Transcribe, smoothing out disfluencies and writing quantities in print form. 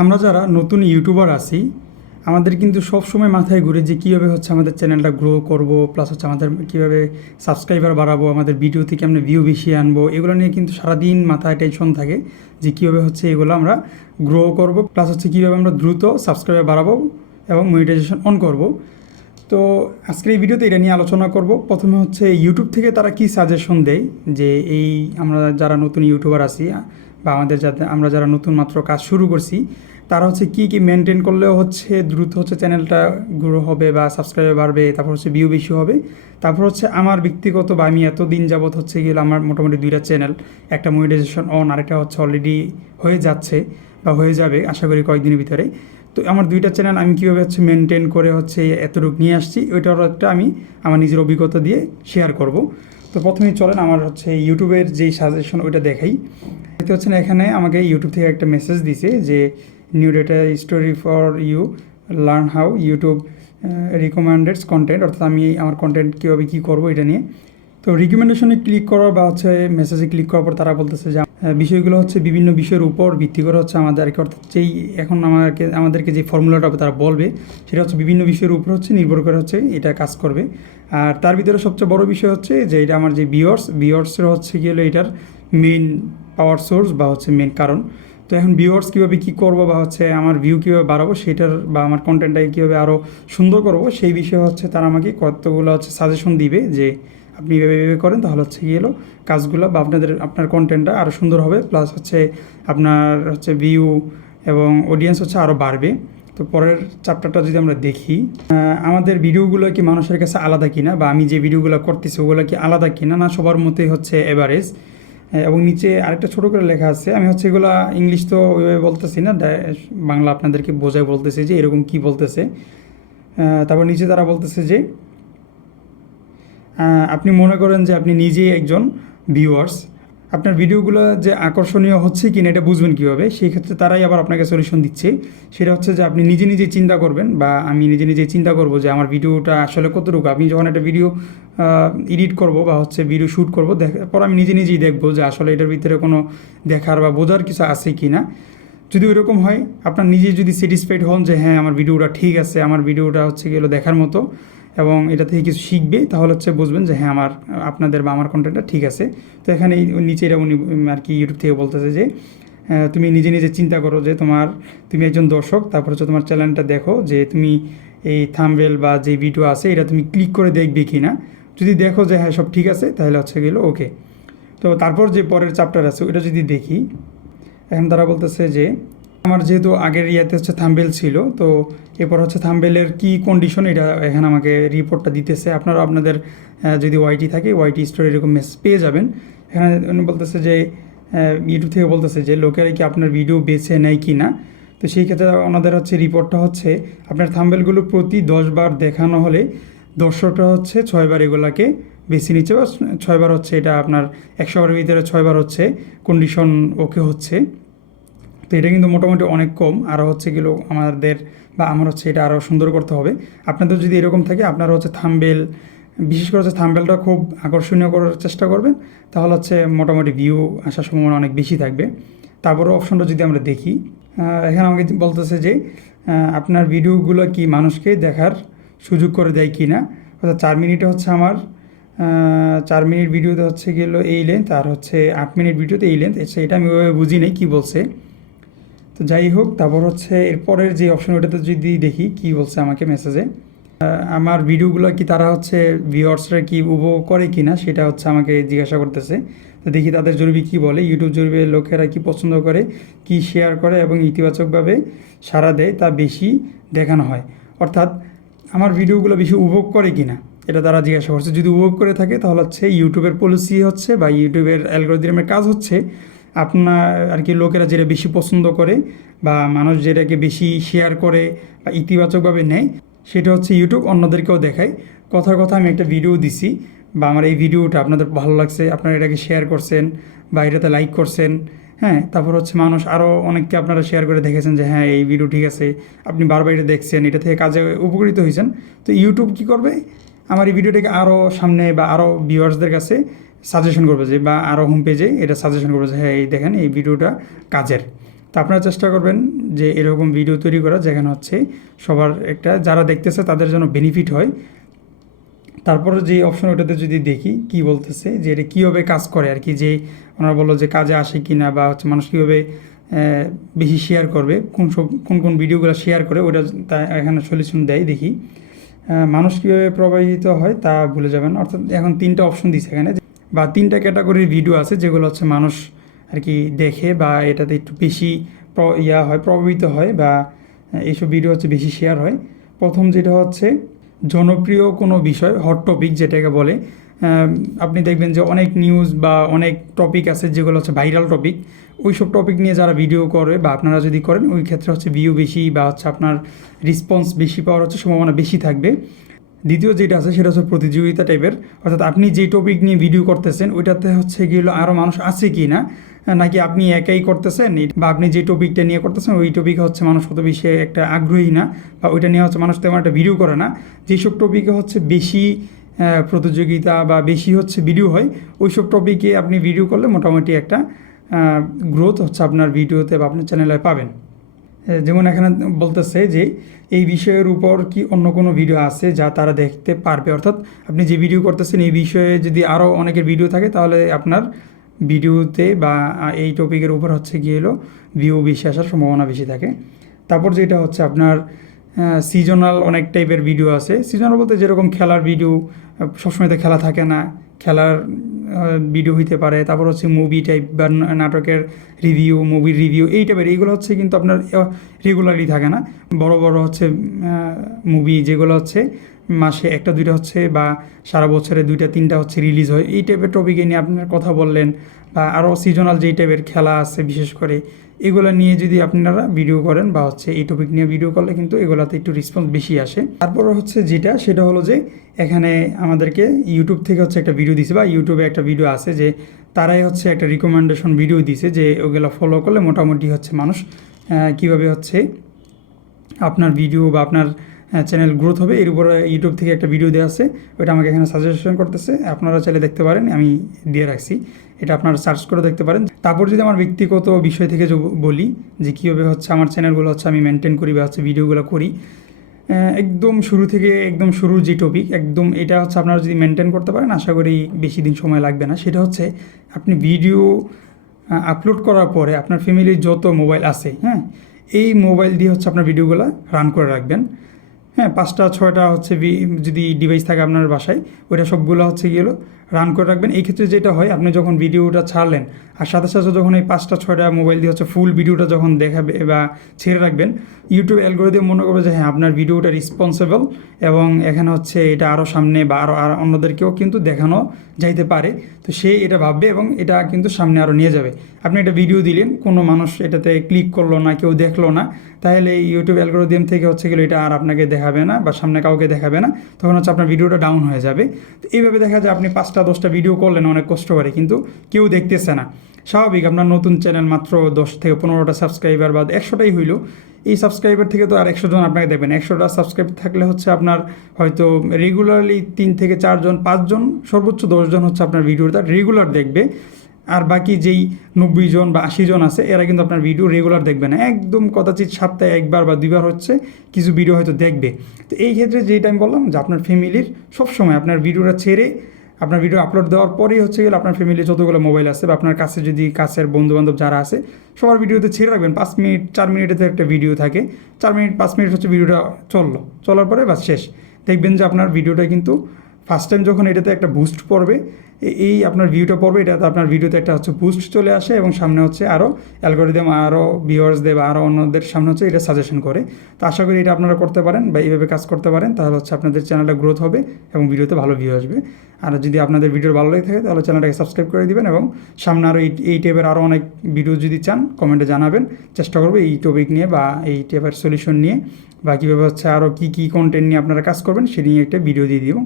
আমরা যারা নতুন ইউটিউবার আছি আমাদের কিন্তু সব সময় মাথায় ঘুরে যে কীভাবে হচ্ছে আমাদের চ্যানেলটা গ্রো করব, প্লাস হচ্ছে আমাদের কীভাবে সাবস্ক্রাইবার বাড়াবো, আমাদের ভিডিও থেকে আমরা ভিউ বেশি আনবো, এগুলো নিয়ে কিন্তু সারাদিন মাথায় টেনশন থাকে যে কীভাবে হচ্ছে এগুলো আমরা গ্রো করব, প্লাস হচ্ছে কীভাবে আমরা দ্রুত সাবস্ক্রাইবার বাড়াবো এবং মনিটাইজেশন অন করব। তো আজকের এই ভিডিওতে এটা নিয়ে আলোচনা করব। প্রথমে হচ্ছে ইউটিউব থেকে তারা কি সাজেশন দেয় যে এই আমরা যারা নতুন ইউটিউবার আছি বা আমরা যারা নতুন মাত্র কাজ শুরু করছি তারা হচ্ছে কী কী মেনটেন করলেও হচ্ছে দ্রুত হচ্ছে চ্যানেলটা গ্রো হবে বা সাবস্ক্রাইবার বাড়বে, তারপর হচ্ছে ভিউ বেশি হবে। তারপর হচ্ছে আমার ব্যক্তিগত বা আমি এতদিন যাবৎ হচ্ছে গেলে আমার মোটামুটি দুইটা চ্যানেল, একটা মনিটাইজেশন অন আর একটা হচ্ছে অলরেডি হয়ে যাচ্ছে বা হয়ে যাবে আশা করি কয়েকদিনের ভিতরে। তো আমার দুইটা চ্যানেল আমি কীভাবে হচ্ছে মেনটেন করে হচ্ছে এতটুকু নিয়ে আসছি ওইটার একটা আমি আমার নিজের অভিজ্ঞতা দিয়ে শেয়ার করব। তো প্রথমেই চলেন আমার হচ্ছে ইউটিউবের যেই সাজেশন ওইটা দেখাই। দেখতে হচ্ছে না, এখানে আমাকে ইউটিউব থেকে একটা মেসেজ দিছে যে new data story for you, learn how YouTube recommends content, অর্থাৎ আমি আমার কন্টেন্ট কীভাবে কী করবো এটা নিয়ে। তো রিকমেন্ডেশনে ক্লিক করার বা হচ্ছে মেসেজে ক্লিক করার পর তারা বলতেছে যে বিষয়গুলো হচ্ছে বিভিন্ন বিষয়ের উপর ভিত্তি করে হচ্ছে আমাদেরকে, অর্থাৎ যেই এখন আমাদেরকে যে ফর্মুলাটা তারা বলবে সেটা হচ্ছে বিভিন্ন বিষয়ের উপর হচ্ছে নির্ভর করে হচ্ছে এটা কাজ করবে। আর তার ভিতরে সবচেয়ে বড় বিষয় হচ্ছে যে এটা আমার যে ভিউয়ার্সের হচ্ছে কি হলো এটার মেইন পাওয়ার সোর্স বা হচ্ছে মেইন কারণ। তো এখন ভিউয়ার্স কীভাবে কী করবো বা হচ্ছে আমার ভিউ কীভাবে বাড়াবো সেটার বা আমার কন্টেন্টটাকে কীভাবে আরও সুন্দর করবো সেই বিষয়ে হচ্ছে তারা আমাকে কতগুলো হচ্ছে সাজেশন দিবে যে আপনি এভাবে করেন তাহলে হচ্ছে গিয়ে এলো কাজগুলো বা আপনার কন্টেন্টটা আরও সুন্দর হবে, প্লাস হচ্ছে আপনার হচ্ছে ভিউ এবং অডিয়েন্স হচ্ছে আরও বাড়বে। তো পরের চ্যাপ্টারটা যদি আমরা দেখি, আমাদের ভিডিওগুলো কি মানুষের কাছে আলাদা কিনা বা আমি যে ভিডিওগুলো করতেছি ওগুলো কি আলাদা কিনা, না সবার মতোই হচ্ছে এভারেজ। এবং নিচে আরেকটা ছোটো করে লেখা আছে, আমি হচ্ছে এগুলো ইংলিশ তো ওইভাবে বলতেছি না, বাংলা আপনাদেরকে বোঝায় বলতেছে যে এরকম কি বলতেছে। তারপর নিচে তারা বলতেছে যে আপনি মনে করেন যে আপনি নিজেই একজন ভিউয়ার্স, আপনার ভিডিওগুলো যে আকর্ষণীয় হচ্ছে কি না এটা বুঝবেন কীভাবে, সেই ক্ষেত্রে তারাই আবার আপনাকে সলিউশন দিচ্ছে। সেটা হচ্ছে যে আপনি নিজে নিজে চিন্তা করবেন বা আমি নিজে চিন্তা করব যে আমার ভিডিওটা আসলে কতটুকু, আমি যখন একটা ভিডিও এডিট করব বা হচ্ছে ভিডিও শ্যুট করবো দেখার পর আমি নিজেই দেখবো যে আসলে এটার ভিতরে কোনো দেখার বা বোঝার কিছু আছে কি না। যদি ওইরকম হয়, আপনার নিজে যদি স্যাটিসফাইড হন যে হ্যাঁ আমার ভিডিওটা ঠিক আছে, আমার ভিডিওটা হচ্ছে গেলো দেখার মতো এবং এটা থেকে কিছু শিখবে, তাহলে হচ্ছে বুঝবেন যে হ্যাঁ আপনাদের বা আমার কন্টেন্টটা ঠিক আছে। তো এখানে নিচে এটা উনি আর কি ইউটিউব থেকে বলতেছে যে তুমি নিজে চিন্তা করো যে তুমি একজন দর্শক, তারপর হচ্ছে তোমার চ্যানেলটা দেখো যে তুমি এই থাম্বনেল বা যে ভিডিও আছে এটা তুমি ক্লিক করে দেখবে কি না। যদি দেখো যে হ্যাঁ সব ঠিক আছে তাহলে হচ্ছে গেলো ওকে। তো তারপর যে পরের চ্যাপ্টার আছে ওটা যদি দেখি, এখন তারা বলতেছে যে আমার যেহেতু আগের ইয়াতে হচ্ছে থাম্বনেল ছিল, তো এরপর হচ্ছে থাম্বনেলের কী কন্ডিশন এটা এখানে আমাকে রিপোর্টটা দিতেছে। আপনারা আপনাদের যদি ওয়াইটি থাকে ওয়াইটি স্টোরে এরকম মেসেজ পেয়ে যাবেন। এখানে উনি বলতেছে যে ইউটিউব থেকে বলতেছে যে লোকেরা কি আপনার ভিডিও বেছে নেয় কি না। তো সেই ক্ষেত্রে ওনাদের হচ্ছে রিপোর্টটা হচ্ছে আপনার থাম্বনেলগুলো প্রতি 10 বার দেখানো হলে দর্শকরা হচ্ছে 6 বার এগুলাকে বেছে নিচ্ছে, বা 6 বার হচ্ছে এটা আপনার 100 বারের ভিতরে 6 বার হচ্ছে কন্ডিশন ওকে হচ্ছে। তো এটা কিন্তু মোটামুটি অনেক কম, আরও হচ্ছে গেলেও আমাদের বা আমার হচ্ছে এটা আরও সুন্দর করতে হবে। আপনাদের যদি এরকম থাকে আপনারা হচ্ছে থাম্বনেল, বিশেষ করে হচ্ছে থাম্বনেলটা খুব আকর্ষণীয় করার চেষ্টা করবেন, তাহলে হচ্ছে মোটামুটি ভিউ আসার সম্ভাবনা অনেক বেশি থাকবে। তারপরে অপশনটা যদি আমরা দেখি, এখানে আমাকে বলতেছে যে আপনার ভিডিওগুলো কি মানুষকে দেখার সুযোগ করে দেয় কি না। অর্থাৎ 4 মিনিটে হচ্ছে আমার 4 মিনিট ভিডিওতে হচ্ছে গেলো এই লেন্থ, আর হচ্ছে 8 মিনিট ভিডিওতে এই লেন্থ। এটা আমি ওইভাবে বুঝি নেই কী বলছে। তো যাই হোক, তারপর হচ্ছে এরপরের যে অপশন ওটাতে যদি দেখি কি বলছে আমাকে মেসেজে, আমার ভিডিওগুলো কি তারা হচ্ছে ভিউয়ার্সরা কি উপভোগ করে কি না সেটা হচ্ছে আমাকে জিজ্ঞাসা করতেছে। তো দেখি তাদের জরিপে কী বলে, ইউটিউব জরিপে লোকেরা কি পছন্দ করে, কি শেয়ার করে এবং ইতিবাচকভাবে সাড়া দেয় তা বেশি দেখানো হয়। অর্থাৎ আমার ভিডিওগুলো বেশি উপভোগ করে কি না এটা তারা জিজ্ঞাসা করছে। যদি উপভোগ করে থাকে তাহলে হচ্ছে ইউটিউবের পলিসি হচ্ছে বা ইউটিউবের অ্যালগরিদমের কাজ হচ্ছে আপনার আর কি লোকেরা যেটা বেশি পছন্দ করে বা মানুষ যেটাকে বেশি শেয়ার করে বা ইতিবাচকভাবে নেয় সেটা হচ্ছে ইউটিউব অন্যদেরকেও দেখায়। কথার কথা আমি একটা ভিডিও দিছি বা আমার এই ভিডিওটা আপনাদের ভালো লাগছে, আপনারা এটাকে শেয়ার করছেন বা এটাতে লাইক করছেন, হ্যাঁ, তারপর হচ্ছে মানুষ আরও অনেককে আপনারা শেয়ার করে দেখেছেন যে হ্যাঁ এই ভিডিও ঠিক আছে, আপনি বারবার এটা দেখছেন, এটা থেকে কাজে উপকৃত হয়েছেন। তো ইউটিউব কী করবে, আমার এই ভিডিওটাকে আরও সামনে বা আরও ভিউয়ার্সদের কাছে সাজেশন করবে যে বা আরও হোম পেজে এটা সাজেশন করবে যে হ্যাঁ এই দেখেন এই ভিডিওটা কাজের। তো আপনারা চেষ্টা করবেন যে এরকম ভিডিও তৈরি করা যেখানে হচ্ছে সবার একটা যারা দেখতেছে তাদের জন্য বেনিফিট হয়। তারপরে যে অপশন ওটাতে যদি দেখি কি বলতেছে যে এটা কীভাবে কাজ করে আর কি, যে ওনারা বললো যে কাজে আসে কি না, বা হচ্ছে মানুষ কীভাবে বেশি শেয়ার করবে, কোন কোন ভিডিওগুলো শেয়ার করে ওটা তা এখানে সলিউশন দেয়। দেখি মানুষ কীভাবে প্রভাবিত হয় তা ভুলে যাবেন। অর্থাৎ এখন 3টা অপশন দিচ্ছে এখানে, বা 3টা ক্যাটাগরির ভিডিও আছে যেগুলো হচ্ছে মানুষ আর কি দেখে বা এটাতে একটু বেশি প্রভাবিত হয়, বা এইসব ভিডিও হচ্ছে বেশি শেয়ার হয়। প্রথম যেটা হচ্ছে জনপ্রিয় কোনো বিষয়, হট টপিক যেটাকে বলে। আপনি দেখবেন যে অনেক নিউজ বা অনেক টপিক আছে যেগুলো হচ্ছে ভাইরাল টপিক, ওই সব টপিক নিয়ে যারা ভিডিও করে বা আপনারা যদি করেন ওই ক্ষেত্রে হচ্ছে ভিউ বেশি বা হচ্ছে আপনার রেসপন্স বেশি পাওয়ার হচ্ছে সম্ভাবনা বেশি থাকবে। দ্বিতীয় যেটা আছে সেটা হচ্ছে প্রতিযোগিতা টাইপের, অর্থাৎ আপনি যে টপিক নিয়ে ভিডিও করতেছেন ওইটাতে হচ্ছে গিয়ে আরও মানুষ আছে কি না, নাকি আপনি একাই করতেছেন, বা আপনি যে টপিকটা নিয়ে করতেছেন ওই টপিকে হচ্ছে মানুষ অত বেশি একটা আগ্রহী না, বা ওইটা নিয়ে হচ্ছে মানুষ তেমন একটা ভিডিও করে না। যেসব টপিকে হচ্ছে বেশি প্রতিযোগিতা বা বেশি হচ্ছে ভিডিও হয় ওই সব টপিকে আপনি ভিডিও করলে মোটামুটি একটা গ্রোথ হচ্ছে আপনার ভিডিওতে বা আপনার চ্যানেলে পাবেন। যেমন এখানে বলতেছে যে এই বিষয়ের উপর কি অন্য কোনো ভিডিও আছে যা তারা দেখতে পারবে, অর্থাৎ আপনি যে ভিডিও করতেছেন এই বিষয়ে যদি আরও অনেকের ভিডিও থাকে তাহলে আপনার ভিডিওতে বা এই টপিকের উপর হচ্ছে গিয়ে ভিউ বেশি আসার সম্ভাবনা বেশি থাকে। তারপর যেটা হচ্ছে আপনার সিজনাল অনেক টাইপের ভিডিও আছে। সিজনাল বলতে যেরকম খেলার ভিডিও, সবসময় তো খেলা থাকে না, খেলার ভিডিও হইতে পারে। তারপর হচ্ছে মুভি টাইপ বা নাটকের রিভিউ, মুভির রিভিউ, এই টাইপের এইগুলো হচ্ছে কিন্তু আপনার রেগুলারলি থাকে না। বড় বড় হচ্ছে মুভি যেগুলো হচ্ছে মাসে 1-2টা হচ্ছে বা সারা বছরে 2-3টা হচ্ছে রিলিজ হয়, এই টাইপের টপিকে নিয়ে আপনার কথা বললেন। বা আরও সিজনাল যেই টাইপের খেলা আছে বিশেষ করে এগুলো নিয়ে যদি আপনারা ভিডিও করেন বা হচ্ছে এই টপিক নিয়ে ভিডিও করলে কিন্তু এগুলাতে একটু রেসপন্স বেশি আসে। তারপর হচ্ছে যেটা সেটা হলো যে এখানে আমাদেরকে ইউটিউব থেকে হচ্ছে একটা ভিডিও দিছে, বা ইউটিউবে একটা ভিডিও আছে যে তারাই হচ্ছে একটা রিকমেন্ডেশন ভিডিও দিছে যে ওগুলো ফলো করলে মোটামুটি হচ্ছে মানুষ কীভাবে হচ্ছে আপনার ভিডিও বা আপনার চ্যানেল গ্রোথ হবে, এর উপরে ইউটিউব থেকে একটা ভিডিও দেওয়া আছে, ওইটা আমাকে এখানে সাজেশন করতেছে, আপনারা চাইলে দেখতে পারেন, আমি দিয়ে রাখছি, এটা আপনারা সার্চ করে দেখতে পারেন। তারপর যদি আমার ব্যক্তিগত বিষয় থেকে বলি যে কীভাবে হচ্ছে আমার চ্যানেলগুলো হচ্ছে আমি মেনটেন করি বা হচ্ছে ভিডিওগুলো করি, একদম শুরু থেকে একদম শুরুর যে টপিক একদম এটা হচ্ছে আপনারা যদি মেনটেন করতে পারেন আশা করি বেশি দিন সময় লাগবে না। সেটা হচ্ছে আপনি ভিডিও আপলোড করার পরে আপনার ফ্যামিলির যত মোবাইল আছে, হ্যাঁ, এই মোবাইল দিয়ে হচ্ছে আপনার ভিডিওগুলো রান করে রাখবেন। হ্যাঁ, 5টা-6টা হচ্ছে যদি ডিভাইস থাকে আপনার বাসায়, ওইটা সবগুলো হচ্ছে গিয়ে রান করে রাখবেন। এই ক্ষেত্রে যেটা হয়, আপনি যখন ভিডিওটা ছাড়লেন আর সাথে সাথে যখন এই 5টা-6টা মোবাইল দিয়ে হচ্ছে ফুল ভিডিওটা যখন দেখাবে বা ছেড়ে রাখবেন, ইউটিউব অ্যালগরিদম মনে করবে যে হ্যাঁ আপনার ভিডিওটা রেসপন্সিবল এবং এখানে হচ্ছে এটা আরও সামনে বা আরও অন্যদেরকেও কিন্তু দেখানো যাইতে পারে। তো সে এটা ভাববে এবং এটা কিন্তু সামনে আরও নিয়ে যাবে। আপনি একটা ভিডিও দিলেন, কোনো মানুষ এটাতে ক্লিক করলো না, কেউ দেখলো না, তাহলে ইউটিউব অ্যালগরিদম থেকে হচ্ছে গেলে এটা আর আপনাকে দেখাবে না বা সামনে কাউকে দেখাবে না, তখন হচ্ছে আপনার ভিডিওটা ডাউন হয়ে যাবে। তো এইভাবে দেখা যায় আপনি 5টা-10টা ভিডিও করলেন অনেক কষ্ট করে, কিন্তু কেউ দেখতেছে না। স্বাভাবিক, আপনার নতুন চ্যানেল, মাত্র 10 থেকে 15টা সাবস্ক্রাইবার বা 100টাই হইল, এই সাবস্ক্রাইবার থেকে তো আর 100 জন আপনাকে দেখবেন। 100টা সাবস্ক্রাইব থাকলে হচ্ছে আপনার হয়তো রেগুলারলি 3 থেকে 4 জন, 5 জন, সর্বোচ্চ 10 জন হচ্ছে আপনার ভিডিওটা রেগুলার দেখবে। আর বাকি যেই 90 জন বা 80 জন আছে এরা কিন্তু আপনার ভিডিও রেগুলার দেখবে না, একদম কদাচিৎ সপ্তাহে 1বার বা 2বার হচ্ছে কিছু ভিডিও হয়তো দেখবে। তো এই ক্ষেত্রে যেটা আমি বললাম যে আপনার ফ্যামিলির সবসময় আপনার ভিডিওটা ছেড়ে আপনার ভিডিও আপলোড দেওয়ার পরেই হচ্ছে গেলে আপনার ফ্যামিলির যতগুলো মোবাইল আছে বা আপনার কাছে যদি কাছের বন্ধুবান্ধব যারা আছে সবার ভিডিওতে ছেড়ে রাখবেন। 5 মিনিট 4 মিনিটেতে একটা ভিডিও থাকে, 4 মিনিট 5 মিনিট হচ্ছে ভিডিওটা চলার পরে বাস শেষ। দেখবেন যে আপনার ভিডিওটা কিন্তু ফার্স্ট টাইম যখন এটাতে একটা বুস্ট পড়বে, এই আপনার ভিউটা পড়বে, এটাতে আপনার ভিডিওতে একটা হচ্ছে বুস্ট চলে আসে এবং সামনে হচ্ছে আরও অ্যালগরিদম আরও ভিউয়ার্সদের বা আরও অন্যদের সামনে হচ্ছে এটা সাজেশন করে। তো আশা করি এটা আপনারা করতে পারেন বা এইভাবে কাজ করতে পারেন, তাহলে হচ্ছে আপনাদের চ্যানেলটা গ্রোথ হবে এবং ভিডিওতে ভালো ভিউ আসবে। আর যদি আপনাদের ভিডিও ভালো লেগে থাকে তাহলে চ্যানেলটাকে সাবস্ক্রাইব করে দিবেন এবং সামনে আরও এই টাইপের আরও অনেক ভিডিও যদি চান কমেন্টে জানাবেন, চেষ্টা করবো এই টপিক নিয়ে বা এই টাইপের সলিউশন নিয়ে বা কীভাবে হচ্ছে আরও কী কন্টেন্ট নিয়ে আপনারা কাজ করবেন সে নিয়ে একটা ভিডিও দিয়ে দিব।